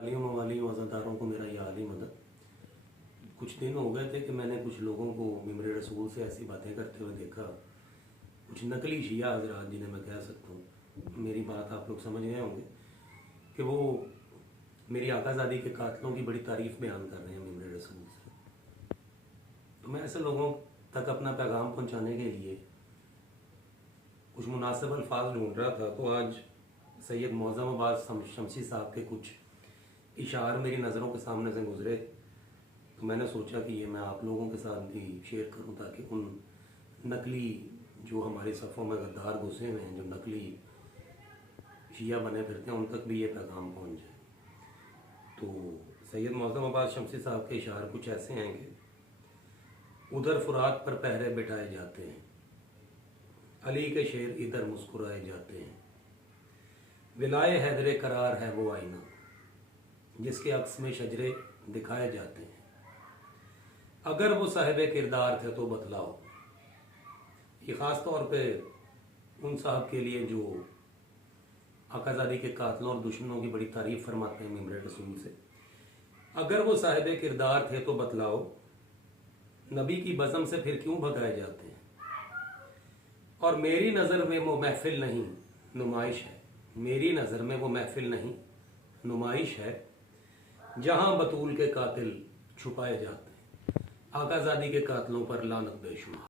वालियों अज़ादारों को मेरा ये आली मदद। कुछ दिन हो गए थे कि मैंने कुछ लोगों को मिंबर रसूल से ऐसी बातें करते हुए देखा, कुछ नकली शिया हजरात जिन्हें मैं कह सकता हूँ, मेरी बात आप लोग समझ गए होंगे कि वो मेरी आकाज़ादी के कातलों की बड़ी तारीफ़ बयान कर रहे हैं मिंबर रसूल से। तो मैं ऐसे लोगों तक अपना पैगाम पहुँचाने के लिए कुछ मुनासिब अल्फाज ढूंढ रहा था, तो आज सैयद मौज़म अब्बास शमसी साहब के कुछ इशार मेरी नज़रों के सामने से गुजरे, तो मैंने सोचा कि ये मैं आप लोगों के साथ भी शेयर करूं ताकि उन नकली जो हमारे सफ़ों में गद्दार घुसे हुए हैं, जो नकली शिया बने फिरते हैं, उन तक भी ये पैगाम पहुंच जाए। तो सैयद मौज़म अब्बास शमसी साहब के इशार कुछ ऐसे हैं कि उधर फुरात पर पहरे बिठाए जाते हैं, अली के शेर इधर मुस्कुराए जाते हैं, विलाए हैदरे करार है वो आईना जिसके अक्स में शजरे दिखाए जाते हैं, अगर वो साहिब किरदार थे तो बतलाओ। ये ख़ास तौर पे उन साहब के लिए जो आकाज़ादी के कातलों और दुश्मनों की बड़ी तारीफ़ फरमाते हैं मिंबर रसूल से। अगर वो साहिब किरदार थे तो बतलाओ, नबी की बज़म से फिर क्यों भगाए जाते हैं। और मेरी नज़र में वो महफिल नहीं नुमाइश है, मेरी नज़र में वो महफिल नहीं नुमाइश है जहां बतूल के कातिल छुपाए जाते हैं। आकाज़ादी के कातलों पर लानत बेशुमार।